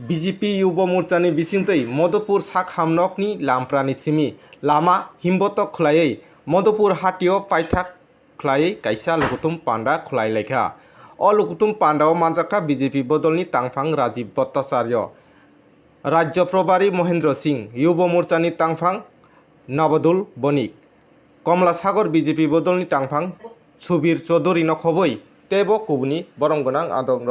BJP युवा मोर्चानि बिसिंतै मधुपुर साक हामनकनि लामप्रानि Simi Lama हिमबतक खुलायै Madhupur हाटियाव पाइथाक खुलायै कायसा लुकुतुम panda खुलायलायखा अ लुकुतुम पान्डाव मानजाखा BJP बदलनि तांफां Rajiv Bhattacharya राज्य प्रभारी महेन्द्र सिंह युवा मोर्चानि तांफां नवदुल बनिक कमला सागर बिजेपि बदलनि तांफां सुबीर चौधुरी नखबै तेब कुबनी बरंगोनां आदंग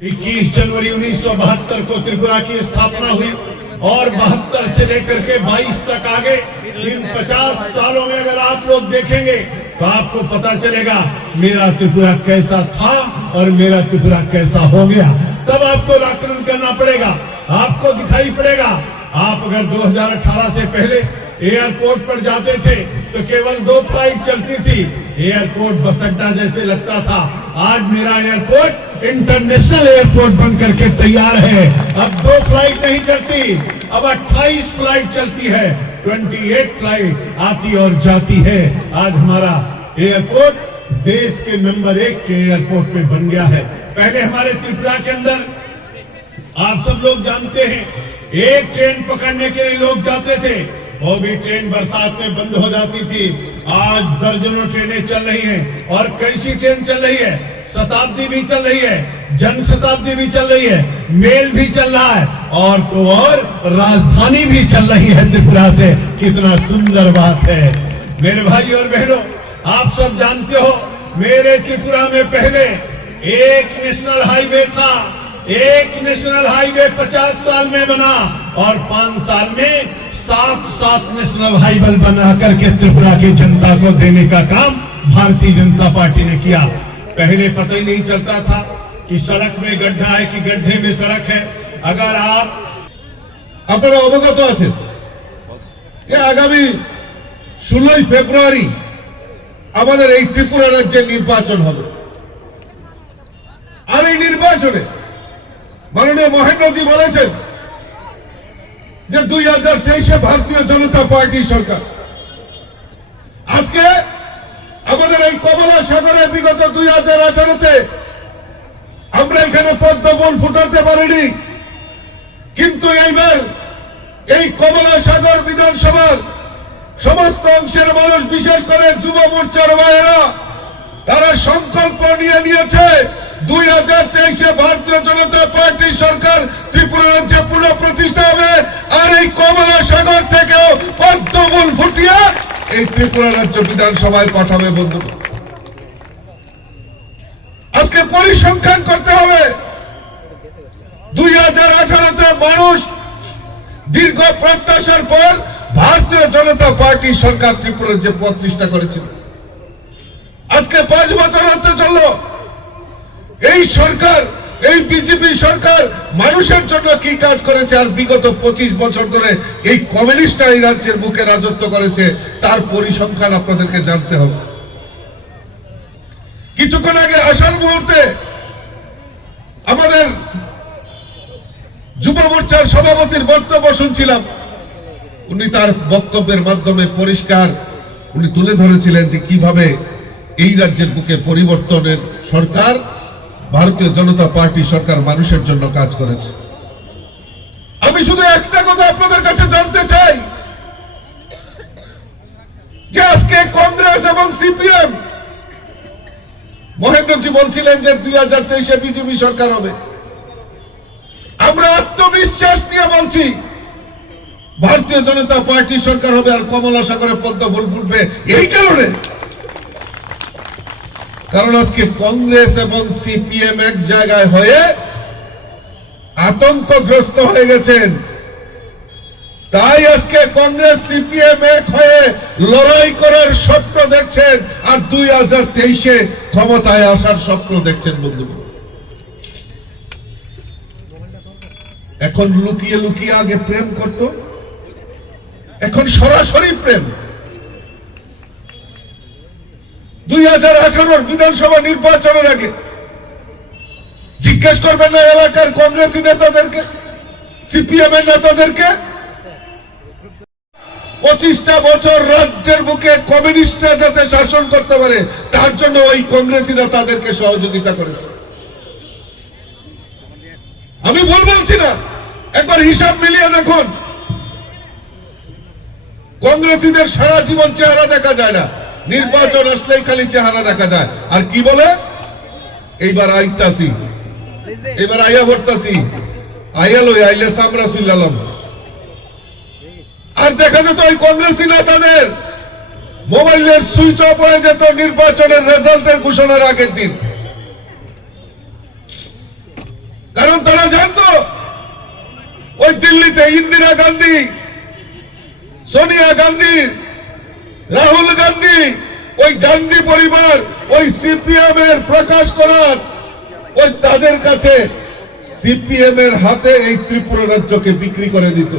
21 जनवरी 1972 को त्रिपुरा की स्थापना हुई और 72 से लेकर के 22 तक आगे इन 50 सालों में अगर आप लोग देखेंगे तो आपको पता चलेगा मेरा त्रिपुरा कैसा था और मेरा त्रिपुरा कैसा हो गया। तब आपको आकलन करना पड़ेगा, आपको दिखाई पड़ेगा। आप अगर 2018 से पहले एयरपोर्ट पर जाते थे तो केवल 2 फ्लाइट चलती थी, एयरपोर्ट बस अड्डा जैसे लगता था। आज मेरा एयरपोर्ट इंटरनेशनल एयरपोर्ट बन करके तैयार है। अब 2 फ्लाइट नहीं चलती, अब 28 फ्लाइट चलती है, 28 फ्लाइट आती और जाती है। आज हमारा एयरपोर्ट देश के नंबर 1 के एयरपोर्ट पे बन गया है। पहले हमारे त्रिपुरा के अंदर आप सब लोग जानते हैं, एक ट्रेन पकड़ने के लिए लोग जाते थे, वो भी ट्रेन बरसात में बंद हो जाती थी। आज दर्जनों ट्रेनें चल रही हैं और कैसी ट्रेन चल रही है, शताब्दी भी चल रही है, जन शताब्दी भी चल रही है, मेल भी चल रहा है और तो और राजधानी भी चल रही है त्रिपुरा से। कितना सुंदर बात है मेरे भाई और बहनों। आप सब जानते हो मेरे त्रिपुरा में पहले एक नेशनल हाईवे था। एक नेशनल हाईवे 50 साल में बना और 5 साल में 7 नेशनल हाईवे बना करके त्रिपुरा की जनता को देने का काम भारतीय जनता पार्टी ने किया। पहले पता ही नहीं चलता था कि सड़क में गड्ढा है कि गड्ढे में सड़क है। अगर आप अपना अवगत आছেন যে আগামী 16 ফেব্রুয়ারি আমাদের এই ত্রিপুরা রাজ্যে নির্বাচন হবে। আর এই নির্বাচনে মাননীয় মহেন্দ্রজি বলেছেন যে 2023-এ ভারতীয় জনতা পার্টি সরকার। আজকে আমাদের এই কমলা সাগরে বিগত 2018-তে আমরা এখানে পদ্ম ফুল ফুটাতে পারিনি, কিন্তু এইবার এই কমলা সাগর বিধানসভার সমস্ত অংশের মানুষ, বিশেষ করে যুব মোর্চার ভাইয়েরা, তারা সংকল্প নিয়েছে 2023-এ ভারতীয় জনতা পার্টি সরকার ত্রিপুরা রাজ্যে পুনঃ প্রতিষ্ঠা হবে। আর এই কমলা সাগর থেকেও পদ্ম ফুল ফুটিয়ে এই ত্রিপুরা রাজ্য বিধানসভায় পাঠাবে। বন্ধু, আজকে পরিসংখ্যান করতে হবে। 2018-তে মানুষ দীর্ঘ প্রত্যাশার পর ভারতীয় জনতা পার্টি সরকার ত্রিপুরা রাজ্যে প্রতিষ্ঠা করেছিল। আজকে 5 বছর হতে চলল। এই সরকার, এই বিজেপি সরকার মানুষের জন্য কি কাজ করেছে আর বিগত 25 বছর ধরে এই কমিউনিস্টরা এই রাজ্যের বুকে রাজত্ব করেছে তার পরিসংখ্যান আপনাদেরকে জানতে হবে। কিছুক্ষণ আগে আসার মুহূর্তে আমাদের যুব মোর্চার সভাপতির বক্তব্য শুনছিলাম। উনি তার বক্তব্যের মাধ্যমে পরিষ্কার উনি তুলে ধরেছিলেন যে কিভাবে এই রাজ্যের বুকে পরিবর্তনের সরকার, ভারতীয় জনতা পার্টি সরকার মানুষের জন্য কাজ করেছে। আমি শুধু একটা কথা আপনাদের কাছে জানতে চাই যে আজকে কংগ্রেস এবং সিপিএম, মহেন্দ্রজি বলছিলেন যে 2023-এ বিজেপি সরকার হবে। আমরা আত্মবিশ্বাস নিয়ে বলছি ভারতীয় জনতা পার্টি সরকার হবে আর কমলা সাগরে পদ্ম ফুল ফুটবে। এই কারণ আজকে কংগ্রেস এবং সিপিএম এক জায়গায় হয়ে আতঙ্কগ্রস্ত হয়ে গেছেন। তাই আজকে কংগ্রেস সিপিএম এক হয়ে লড়াই করার স্বপ্ন দেখছেন আর 2023-এ ক্ষমতায় আসার স্বপ্ন দেখছেন। বন্ধু, এখন লুকিয়ে লুকিয়ে আগে প্রেম করত, এখন সরাসরি প্রেম। 2018-র বিধানসভা নির্বাচনের আগে জিজ্ঞেস করবেন না এলাকার কংগ্রেসী নেতাদেরকে, সিপিএম এর নেতাদেরকে, 25টা বছর রাজ্যের বুকে কমিউনিস্টরা যাতে শাসন করতে পারে তার জন্য ওই কংগ্রেসীরা তাদেরকে সহযোগিতা করেছে। আমি ভুল বলছি না, একবার হিসাব মিলিয়ে দেখুন। কংগ্রেসীদের সারা জীবন চেহারা দেখা যায় না, নির্বাচন আসলেই খালি চেহারা দেখা যায়। আর কি বলে, এইবার আইতাছি, এবার আইয়া ভরতাছি, আইয়ালই আইলে সামরা সুইলালাম। আর দেখা যেত ওই কংগ্রেসী নেতাদের মোবাইলের সুইচ অফ হয়ে যেত নির্বাচনের রেজাল্টের ঘোষণার আগের দিন, কারণ তারা জানতো ওই দিল্লিতে ইন্দিরা গান্ধী, সোনিয়া গান্ধী, রাহুল গান্ধী, ওই গান্ধী পরিবার, ওই সিপিএম এর প্রকাশ করার, ওই তাদের কাছে সিপিএম এর হাতে এই ত্রিপুরা রাজ্যকে বিক্রি করে দিত।